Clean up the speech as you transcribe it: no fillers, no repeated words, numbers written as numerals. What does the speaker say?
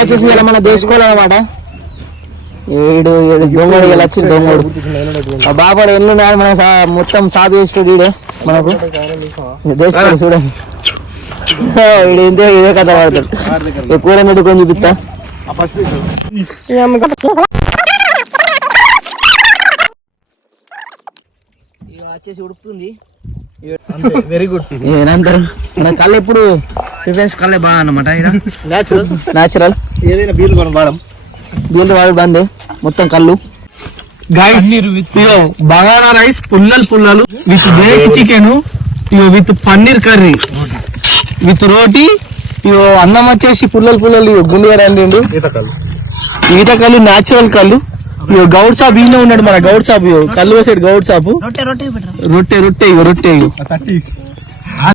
వచ్చేసి ఇలా మనం తీసుకోవాలన్నమాట. ఏడు దొంగడు ఇలా వచ్చింది. దొంగడు బాబాడు ఎల్లు మన మొత్తం సాగు చేస్తుడే మనకు దేశం చూడండి. ఇదే కథ వాడతాడు. ఎక్కువ నడుకొని చూపిస్తా. వచ్చేసి ఉడుకుతుంది. Very good. మన కళ్ళు ఎప్పుడు ప్రిఫరెన్స్ కళ్ళే బాగా అన్నమాట. న్యాచురల్ ఏదైనా బీర్లు వాడు బందే మొత్తం కళ్ళు. బగారా రైస్ పుల్లలు with desi chicken with paneer curry with roti. అన్నం వచ్చేసి పుల్లలు గుండె రండి. ఈత కళ్ళు న్యాచురల్ కళ్ళు. గౌడ్ సాబ్ ఈయన ఉన్నాడు మన గౌడ్ సాబ్. కళ్ళు వేసాడు గౌడ్ సాబు. రొట్టె